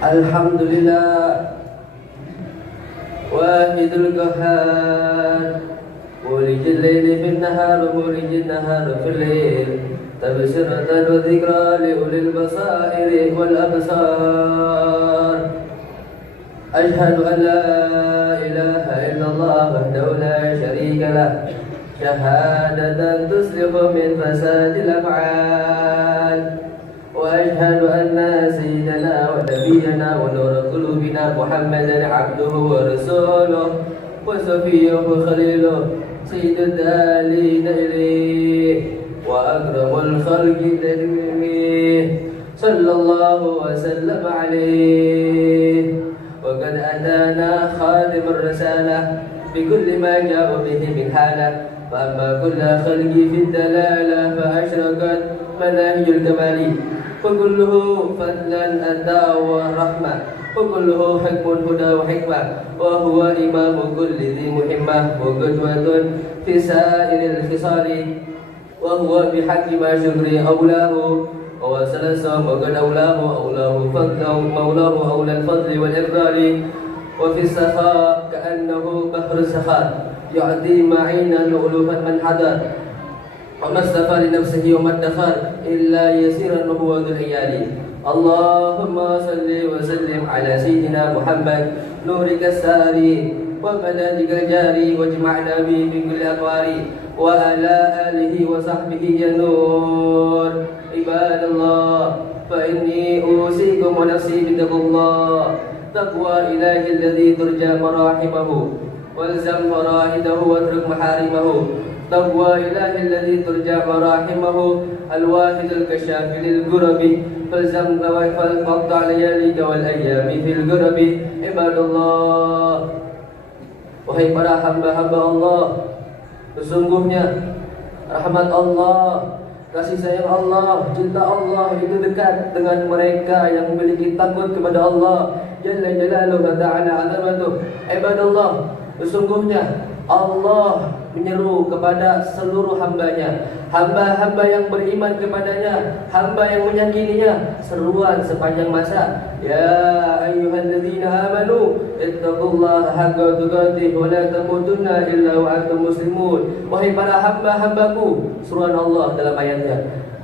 Alhamdulillah Wahidul Qahhar Mulijil layli fin nahar Mulijil nahar fil layl Tabsiratan wa dhikra li ulil basairi wal absar Ashhadu an la ilaha illallah wahdahu la sharika lah Syahadatan tuslihu min fasadil af'al وأشهد أن سيدنا ونبينا ونور قلوبنا محمدا عبده ورسوله وصفيه وخليله سيد الدالين إليه وأكرم الخلق إليه صلى الله وسلم عليه وقد أتانا خادم الرسالة بكل ما جاء به من حالة فأما كل خلق في الدلالة فأشرقت مناهج الكمال فكله فضلا أتى ورحمة وكله حكم هدى وحكمة وهو إمام كل ذي محمة وقدوة في سائر الخصال وهو بحق ما شكر أولاه ووصل الصوم وقد أولاه مولاه أولى الفضل والإفضال وفي السخاء كأنه بحر السخاء يعطي معينا ألوفا من حضر وما استفى لنفسه وما ادخر إلا يسيرا وهو ذو العيال اللهم صل وسلم على سيدنا محمد نورك الساري وبلدك الجاري واجمعنا به في كل أقوار وعلى آله وصحبه يا نور عباد الله فإني أوصيكم ونفسي بتقوى الله تقوى إله الذي ترجى مراحمه والزم فرائده واترك محارمه تقوى إله الذي ترجى مراحمه الواحد الكشاف للقرب فالزم فالقطع لياليك والأيام في القرب عباد الله. Wahai para hamba-hamba Allah, sesungguhnya rahmat Allah, kasih sayang Allah, cinta Allah itu dekat dengan mereka yang memiliki takut kepada Allah Jalla Jalaluhu wa ta'ala azamatuh. Ibadallah, sesungguhnya Allah menyeru kepada seluruh hambanya, hamba-hamba yang beriman kepadanya, hamba yang meyakininya, seruan sepanjang masa. Ya ayyuhalladzina amanu ittaqullaha haqqa tuqatih wa la tamutunna illa wa antum muslimun. Wahai para hamba-hambaku, seruan Allah dalam ayatnya,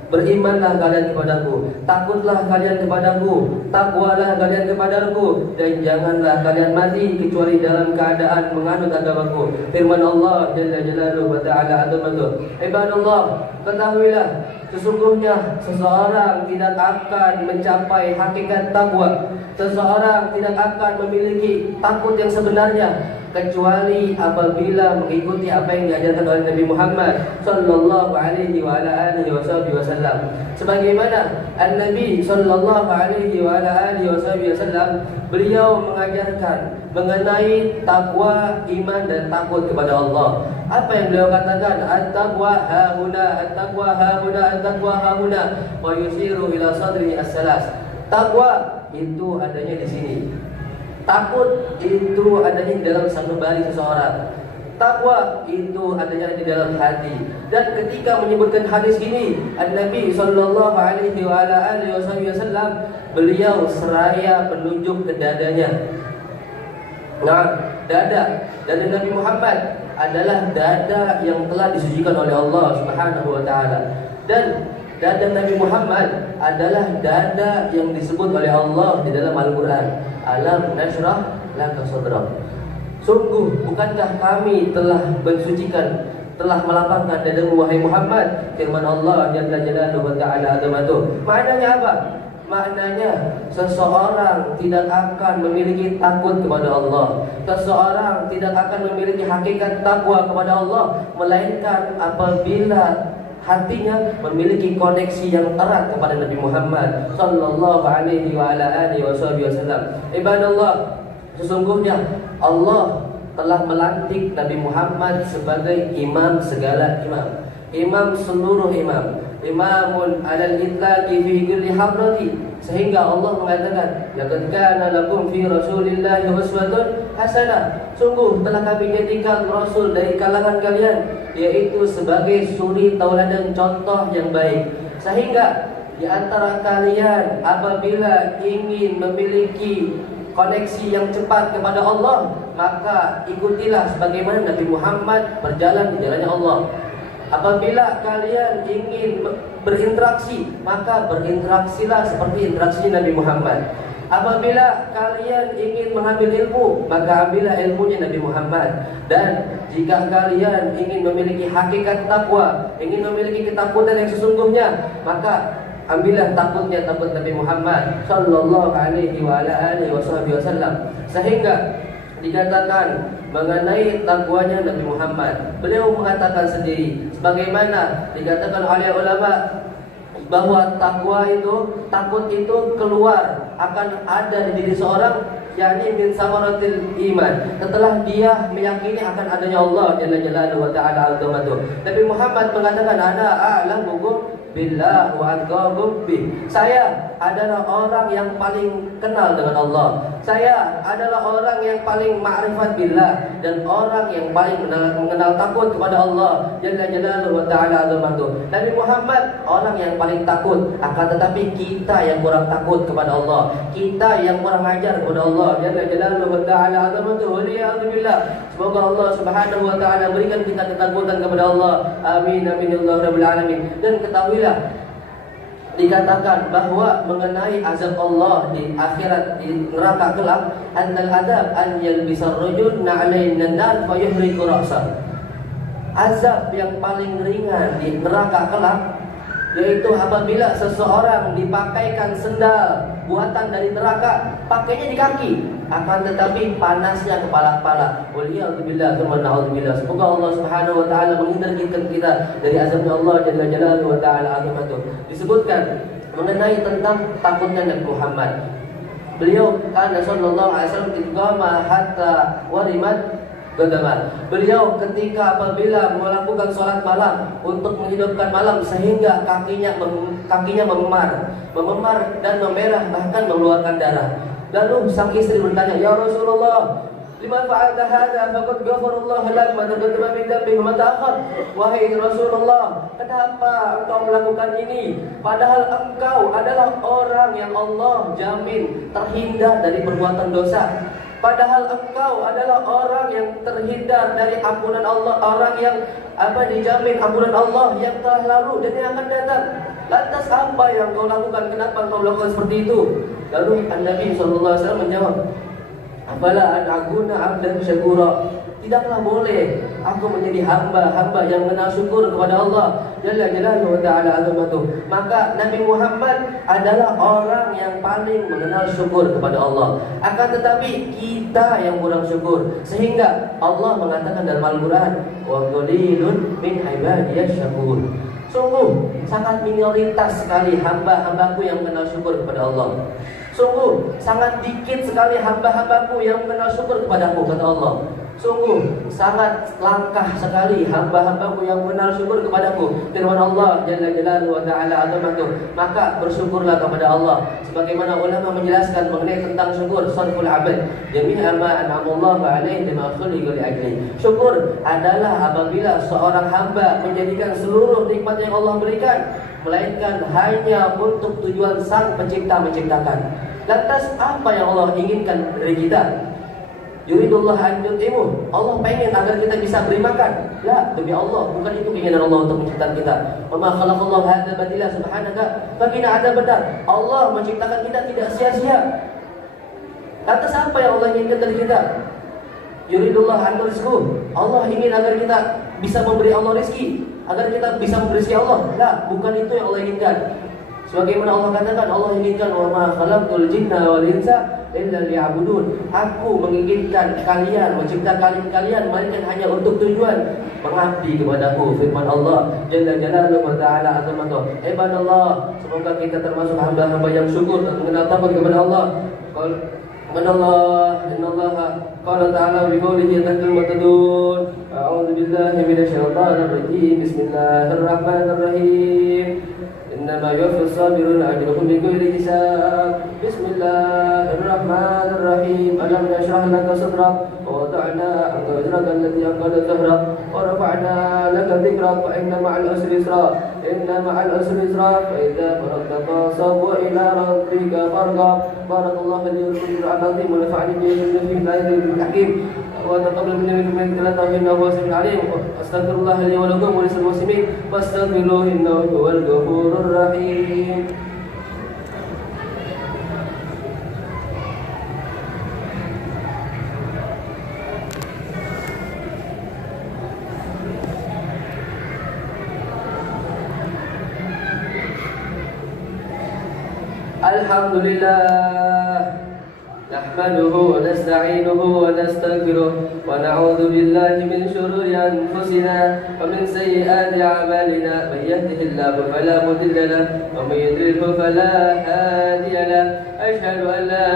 berimanlah kalian kepadaku, takutlah kalian kepadaku, takwalah kalian kepadaku, dan janganlah kalian mati kecuali dalam keadaan menganut agamaku. Firman Allah Jalla Jalaluhu wa ta'ala azamatuh. Ibadallah, ketahuilah sesungguhnya seseorang tidak akan mencapai hakikat takwa, seseorang tidak akan memiliki takut yang sebenarnya kecuali apabila mengikuti apa yang diajarkan oleh Nabi Muhammad sallallahu alaihi wa ala alihi wasallam. Sebagaimana An-Nabi sallallahu alaihi wa ala alihi wasallam, beliau mengajarkan mengenai takwa, iman dan takut kepada Allah. Apa yang beliau katakan? At-taqwa hahuna, at-taqwa hahuna, at-taqwa hahuna, wa yusiru ila sadri as-salas. Takwa itu adanya di sini. Takut itu adanya di dalam sanubari seseorang. Takwa itu adanya di dalam hati. Dan ketika menyebutkan hadis ini, An-Nabi sallallahu alaihi wa ala alihi wasallam, beliau seraya menunjuk ke dadanya. Nah, dada Nabi Muhammad adalah dada yang telah disucikan oleh Allah Subhanahu wa taala. Dan dada Nabi Muhammad adalah dada yang disebut oleh Allah di dalam Al-Qur'an. Alam nashrah laka sadrak. Sungguh bukankah kami telah mensucikan, telah melapangkan dadamu wahai Muhammad? Firman Allah Jalla Jalaluhu wa ta'ala azamatuh. Maknanya apa? Maknanya seseorang tidak akan memiliki takut kepada Allah, seseorang tidak akan memiliki hakikat takwa kepada Allah, melainkan apabila hatinya memiliki koneksi yang erat kepada Nabi Muhammad sallallahu alaihi wa ala alihi wasallam. Ibadallah, sesungguhnya Allah telah melantik Nabi Muhammad sebagai imam segala imam, imam seluruh imam, imamun alal itlaqi fi kulli hadrati, sehingga Allah mengatakan, laqad kana lakum fi rasulillahi uswatun hasanah. Sungguh telah kami jadikan Rasul dari kalangan kalian, yaitu sebagai suri tauladan contoh yang baik. Sehingga di antara kalian apabila ingin memiliki koneksi yang cepat kepada Allah, maka ikutilah sebagaimana Nabi Muhammad berjalan di jalannya Allah. Apabila kalian ingin berinteraksi, maka berinteraksilah seperti interaksi Nabi Muhammad. Apabila kalian ingin mengambil ilmu, maka ambillah ilmunya Nabi Muhammad. Dan jika kalian ingin memiliki hakikat takwa, ingin memiliki ketakutan yang sesungguhnya, maka ambillah takut Nabi Muhammad sallallahu alaihi wa ala alihi wasallam. Sehingga dikatakan mengenai takwanya Nabi Muhammad, beliau mengatakan sendiri sebagaimana dikatakan oleh ulama bahwa takut itu keluar akan ada di diri seorang, yakni min samaratil iman, setelah dia meyakini akan adanya Allah jalla jalaluhu wa ta'ala azamatuh. Nabi Muhammad mengatakan, ana a'lamukum billah wa atqakum bih. Saya adalah orang yang paling kenal dengan Allah. Saya adalah orang yang paling ma'rifat billah dan orang yang paling mengenal takut kepada Allah jalla jalaluhu wa ta'ala azamatuh. Nabi Muhammad orang yang paling takut, akan tetapi kita yang kurang takut kepada Allah, kita yang kurang ajar kepada Allah jalla jalaluhu wa ta'ala azamatuh. Waliyadzubillah. Semoga Allah Subhanahu wa ta'ala berikan kita ketakutan kepada Allah. Amin amin ya Allah rabbil alamin. Dan ketahuilah, dikatakan bahwa mengenai azab Allah di akhirat, di neraka kelak, annal adab an yalbisar rajul na'alain nar fa yuhriqu ra'sah. Azab yang paling ringan di neraka kelak yaitu apabila seseorang dipakaikan sendal buatan dari neraka, pakainya di kaki, akan tetapi panasnya kepala-kepala. Waliyadzubillah tsumma na'udzubillah. Semoga Allah Subhanahu wa ta'ala menghindarkan kita dari azabnya Allah jalla jalaluhu wa ta'ala azamatuh. Disebutkan mengenai tentang takutnya Nabi Muhammad. Beliau kana sallallahu alaihi wasallam iqama hatta warimat Gadaman. Beliau ketika apabila melakukan sholat malam untuk menghidupkan malam sehingga kakinya mememar dan memerah, bahkan mengeluarkan darah. Lalu sang istri bertanya, ya Rasulullah, lima fa'alta hadza faqad ghafarallahu lak ma taqaddama min dhanbi wa ma ta'akhkhar. Wahai Rasulullah, kenapa engkau melakukan ini padahal engkau adalah orang yang Allah jamin terhindar dari perbuatan dosa? Padahal engkau adalah orang yang terhindar dari ampunan Allah, orang yang dijamin ampunan Allah yang telah lalu dan yang akan datang. Lantas apa yang kau lakukan? Kenapa kau lakukan seperti itu? Lalu Nabi SAW menjawab, afala an akuna abdan syakura. Tidaklah boleh aku menjadi hamba yang mengenal syukur kepada Allah jalla jalaluhu wa ta'ala azamatuh. Maka Nabi Muhammad adalah orang yang paling mengenal syukur kepada Allah. Akan tetapi kita yang kurang syukur, sehingga Allah mengatakan dalam Al-Quran, wa qalilun min ibadiyasy syakur. Sungguh sangat minoritas sekali hamba-hambaku yang mengenal syukur kepada Allah. Sungguh sangat dikit sekali hamba-hambaku yang mengenal syukur kepadaku, kata Allah. Sungguh sangat langkah sekali hamba-hambaku yang mengenal syukur kepadaku. Firman Allah jalla jalaluhu wa ta'ala azamatuh. Maka bersyukurlah kepada Allah. Sebagaimana ulama menjelaskan mengenai tentang syukur, sarful abad jami'a ma an'amallahu 'alaihi bima khuliqa li ajli. Syukur adalah apabila seorang hamba menjadikan seluruh nikmat yang Allah berikan melainkan hanya untuk tujuan sang pencipta menciptakan. Lantas apa yang Allah inginkan dari kita? Yuridullah an yut'imu. Allah pengen agar kita bisa beri makan. Ya, demi Allah, bukan itu keinginan Allah untuk menciptakan kita. Wa ma khalaqallahu hadza batila subhanaka faqina adzabannar. Allah menciptakan kita tidak sia-sia. Lantas apa yang Allah inginkan dari kita? Yuridullah an rizqu. Allah ingin agar kita bisa memberi Allah rezeki, agar kita bisa memberi rezeki Allah. Lah, bukan itu yang Allah inginkan. Sebagaimana Allah katakan, Allah inginkan wa ma khalaqtul jinna wal insa illa liya'budun. Aku menginginkan kalian, menciptakan kalian melainkan hanya untuk tujuan mengabdi kepadaku. Firman Allah jalla jalaluhu wa ta'ala azamatuh. Ibadallah, semoga kita termasuk hamba-hamba yang syukur dan mengenal takut kepada Allah. Innallaha qala ta'ala bi qawlihi tanzil matadun. A'udzu billahi minasyaitonir rajim. Bismillahirrahmanirrahim. إنما يوفى الصابرون أجرهم بغير حساب. بسم الله الرحمن الرحيم. ألم نشرح لك صدرك ووضعنا عنك وزرك التي أنقض ظهرك ورفعنا لك ذكرك فإن مع العسر يسرا إن مع العسر يسرا فإذا فرغت فانصب وإلى ربك فارغب. بارك الله لي ولكم في القرآن العظيم ونفعني به في الآيات الحكيم وتقبل منا من تلاوته إنه هو السميع العليم. أستغفر الله لي ولكم ولسائر المسلمين فاستغفروه إنه هو الغفور الرحيم. الحمد لله نحمده ونستعينه ونستغفره ونعوذ بالله من شرور أنفسنا ومن سيئات أعمالنا. من يهده الله فلا مضل له ومن يضلله فلا هادي له. أشهد أن لا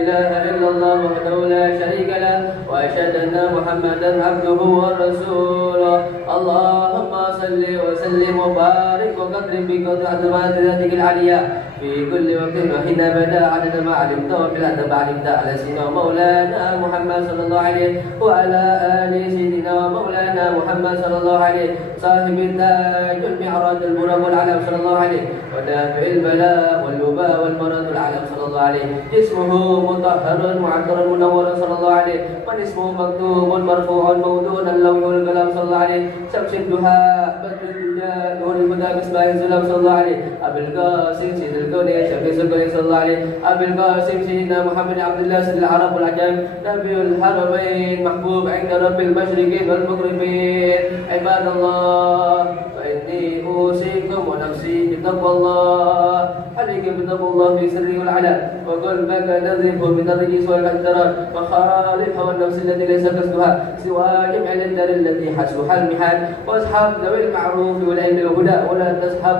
إله إلا الله وحده لا شريك له وأشهد أن محمدا عبده ورسوله. اللهم صل وسلم وبارك وكرم بقدر ذاتك العليا في كل وقت وحين بدا عدد ما علمت وبلاد ما علمت على سيدنا ومولانا محمد صلى الله عليه وعلى آل سيدنا ومولانا محمد صلى الله عليه صاحب التاج والمعراج البرم والعلم صلى الله عليه ودافع البلاء والوباء والمرض والعلم صلى الله عليه. جسمه مطهر معطر منور صلى الله عليه من اسمه مكتوب مرفوع موضوع اللوح والقلم صلى الله عليه. شمس الدهاء بدر الدجال نور الهدى مصباح الظلام صلى الله عليه. أبي القاسم سيد الكونين شمس الكونين صلى الله عليه. أبي القاسم سيدنا محمد عبد الله سيد العرب والعجم نبي الحرمين محبوب عند رب المشرقين والمغربين. عباد الله فإني أوصيكم ونفسي بتقوى الله. عليكم بتقوى الله في سر والعلن وقلبك نذبه من الرجس والقدرات وخالفها والنفس التي ليس قصدها سوى جمع الدار التي حسبها المحال. واصحاب ذوي المعروف والعلم والهدى ولا تسحب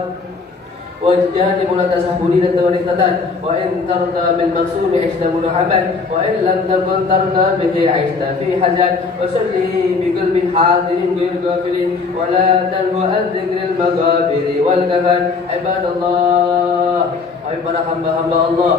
واجتهاد ولا تسحب ليلة وليلتان. وإن ترضى بالمقسوم عشت منعما وإن لم تكن ترضى به عشت في حزن. وصلي بقلب حاضر غير غافل ولا تلهو عن ذكر المقابر والكفن. عباد الله أي para hamba-hamba Allah,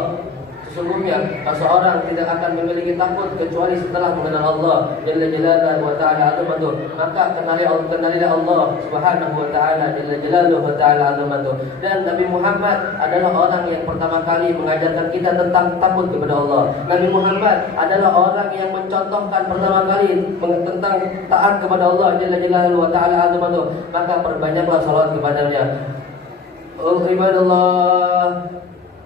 sesungguhnya seseorang tidak akan memiliki takut kecuali setelah mengenal Allah Jalla Jalaluhu wa Ta'ala Azamatuh. Maka kenalilah Allah Subhanahu wa Ta'ala Jalla Jalaluhu wa Ta'ala Azamatuh. Dan Nabi Muhammad adalah orang yang pertama kali mengajarkan kita tentang takut kepada Allah. Nabi Muhammad adalah orang yang mencontohkan pertama kali tentang taat kepada Allah Jalla Jalaluhu wa Ta'ala Azamatuh. Maka perbanyaklah salawat kepadanya. Oh ibadallah,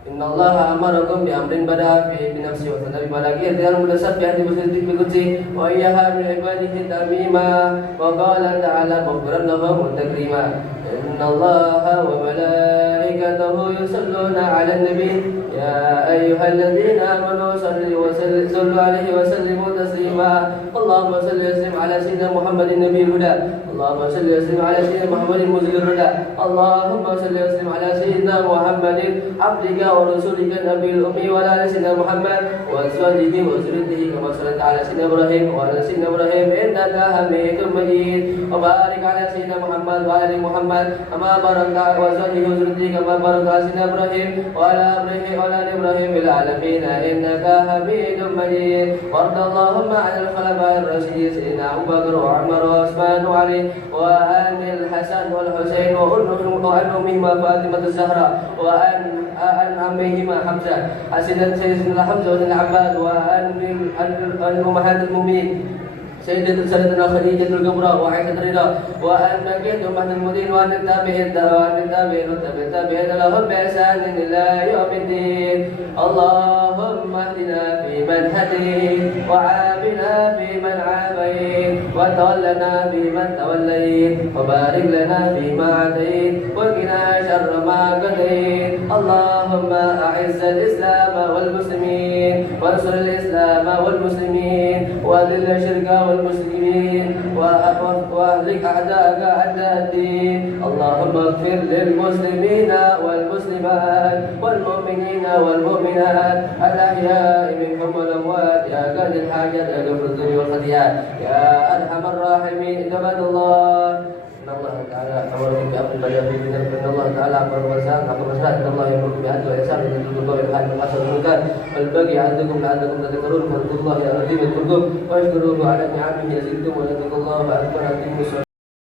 Inna Allah amarakum bi amrin bada fi binafsi wa tanabi balagi dalam mudasat bi hadi muslimin bi qudsi wa iyyaha min ibadihi tamima wa qala ta'ala maghfiran lahum wa takrima. Inna Allah wa malaikatahu yusalluna 'alan nabi ya ayyuhalladzina amanu sallu 'alaihi wa sallimu taslima. Allahumma salli wa sallim 'ala sayyidina Muhammadin nabiyil huda. Allahumma salli wa sallim 'ala sayyidina Muhammadin muzillir huda. Allahumma salli wa sallim 'ala sayyidina Muhammadin abdika wa rasulika nabiyil ummi wa ala sayyidina Muhammad wa azwajihi wa zurriyyatihi kama sallaita 'ala sayyidina Ibrahim wa ala sayyidina Ibrahim innaka Hamidum Majid. Wa barik 'ala sayyidina Muhammad wa ali Muhammad kama barakta wa azwajihi wa zurriyyatihi kama barakta 'ala sayyidina Ibrahim wa ala ali Ibrahim fil alamin innaka Hamidum Majid. Warda Allahumma 'ala al-khulafa'ir rasyidin sayyidina Abu Bakar wa Umar wa Utsman wa Ali wa anil Hasan wal Husain wa ummihima Fatimah az-Zahra wa an ammihima Hamzah asinan sayyidina Hamzah wa Abbas wa an ummahatil mu'minin Sayyidatul Sayyidina Khadijatul Kubra wa Aisyah Ridha wa an Baqiyat Ummatul Mudin wa an tabi'in tabi'in lahum bi ihsanin ila yaumiddin. Allahumma hdina fi man hadayt wa 'afina fi man 'afayt wa tawallana fi man tawallayt wa barik lana fi ma 'atayt wa qina sharra ma qadayt. Allahumma a'izzal Islam wal muslimin wansur al-Islam wal muslimin wa dhil syirka wal المسلمين واهلك اعداءك اعداء الدين. اللهم اغفر للمسلمين والمسلمات والمؤمنين والمؤمنات الاحياء منهم والاموات يا قاضي الحاجات اغفر الذنوب والخطيئات يا ارحم الراحمين. عباد الله الله تعالى أمر بأمر بدأ به إن الله تعالى أمر بالرزاق إن الله يأمر بالعدل والإحسان ويجزي الله الخير والحسن والمنكر والبغي يعظكم لعلكم تذكرون فاذكروا الله العظيم يذكركم واشكروه على نعمه يزدكم ولذكر الله أكبر.